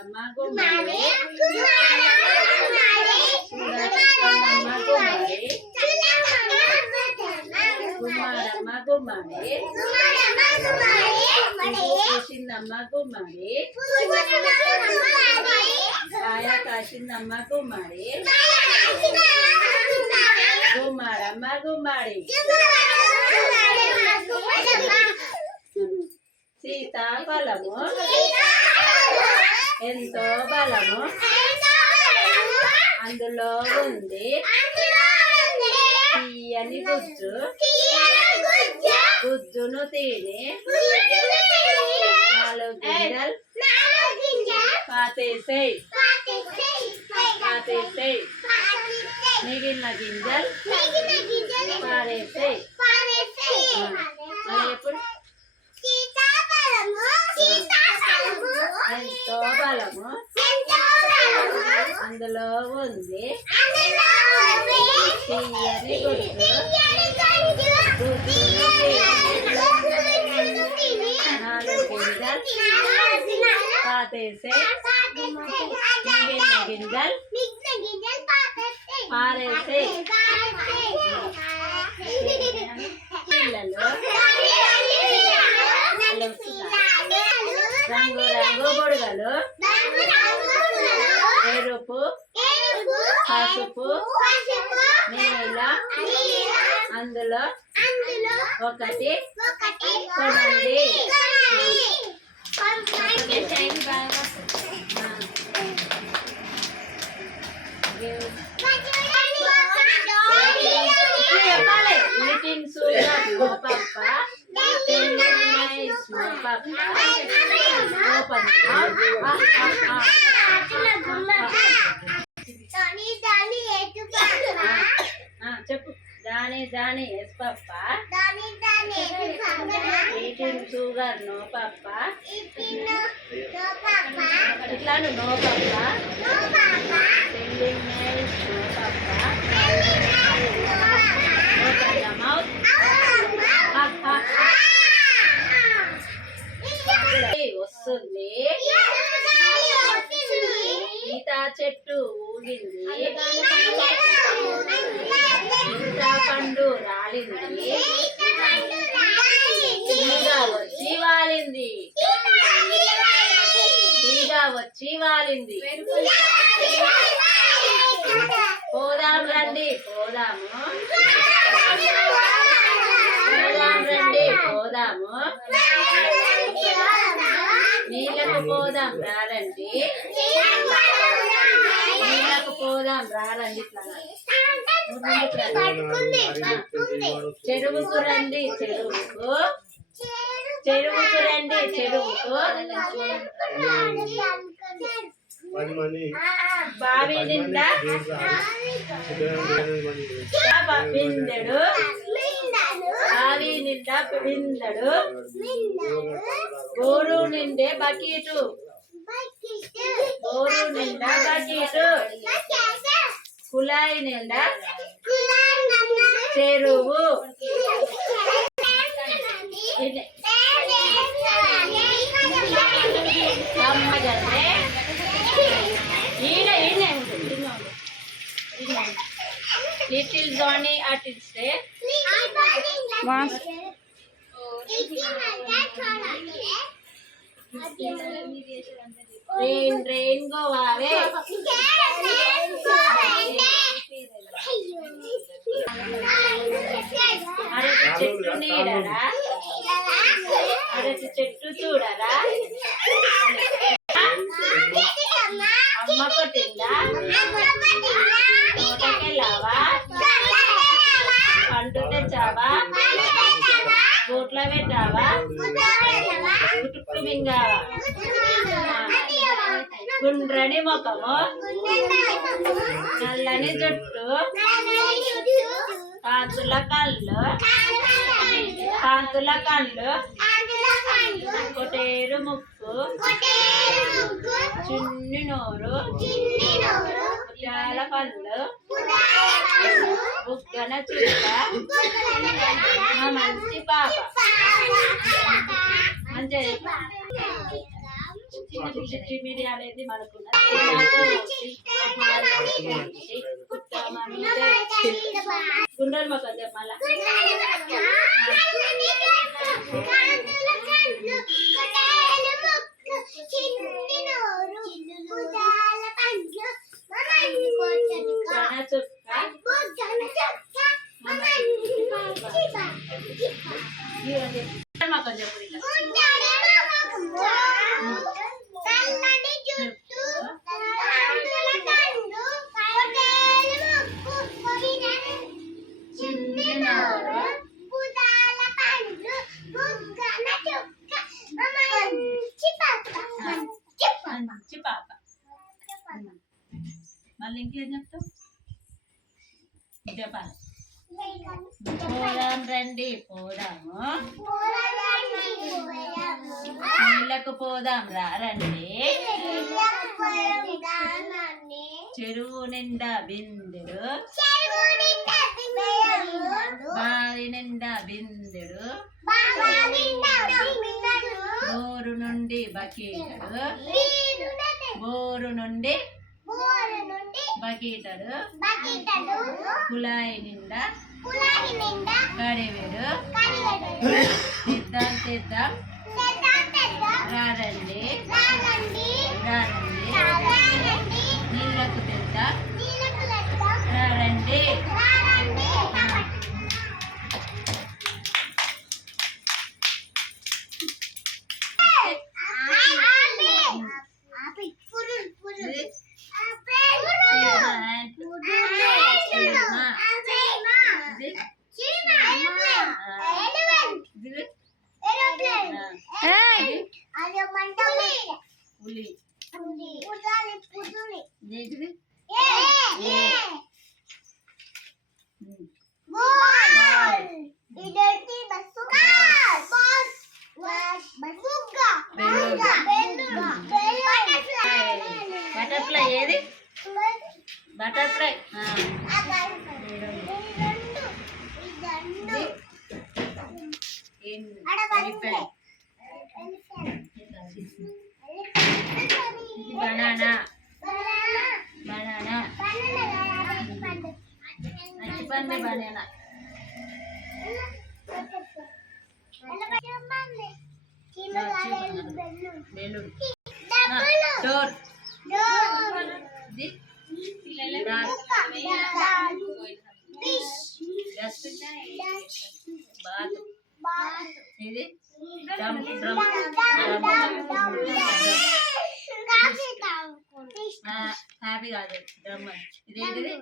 కుమారమ్మ గుమ్మడి కుమారమ్మ గుమ్మడి కూసిందమ్మ గుమ్మడి కాయ కాసిందమ్మ గుమ్మడి కుమారమ్మ గుమ్మడి సీతాఫలము ఎంతో బలము అందులో ఉంది తీయని గుజ్జు గుజ్జును తిని 4 గింజలు పాతేసేయ్ మిగిలిన గింజలు పారేసేయ్ ఎప్పుడు ఎంతో బలము అందులో ఉంది తీయని గుజ్జు గుజ్జును 4 గింజలు పాతేసేయ్ మిగిలిన గింజలు పారేసేయ్ పిల్లలు రంగు రంగు బుడగలు ఎరుపు పసుపు నీలం అందులో ఒకటి కొనండి మీటింగ్ షుగర్ నో పప్ప చెప్పు దాని దాని ఎస్ పప్ప ఈటింగ్ షుగర్ నో పప్ప ఇట్లా నో పప్ప సెండింగ్ నైస్ నో పప్ప ఓపెన్ ద మౌత్ వస్తుంది సీతా చెట్టు ఊగింది సీతా పండు రాలింది తీగా వచ్చి వాలింది పోదాం రండి పోదాము నీళ్ళకు పోదాం రారండి చెరువుకు రండి చెరువుకు బావి నిండా బిందెడు గోరు నిండే బకెటు కుళాయి నిండా చెరువు లిటిల్ జానీ ఆర్టిస్ట్ रेन गोवावे అరటి చెట్టు నీడరా అరటి చెట్టు చూడరా అమ్మ కొట్టిందా తోటకెళ్ళావా పండు తెచ్చావా బోట్లో పెట్టావా గుటుక్కు మింగావా గుండ్రని ముఖము నల్లని జుట్టు కాంతుల కళ్ళు కొటేరు ముక్కు చిన్ని నోరు ముత్యాల పళ్ళు బుగ్గన చుక్క మా మంచి పాప మంచి చిట్టి మిరియాలు అయితే మనకున్నది గుండ్రలు మొక్కలు చెప్పాలా మొక్కలు చెప్పు మంచి పాప మళ్ళీ ఇంకేం చెప్తావు చెప్పాలి పోదాం రండి పోదాము నీళ్ళకు పోదాం రా రండి చెరువు నిండా బిందెడు బావి నిండా బిందెడు బోరు నుండి బకీటడు బోరు నుండి బకీటడు కుళాయి నిండా కడివెడు తెద్దాం తెద్దాం రారండి రారండి నీళ్ళకు తెద్దాం రారండి బటర్ఫ్లై ఏది బటర్ఫ్లై బనానా బనానా పండు బనానా బెలూన్ డోర్ బాత్ ఇది డ్రమ్ డ్రమ్ హ్యాపీ కాదు డ్రమ్ ఇదేంటిది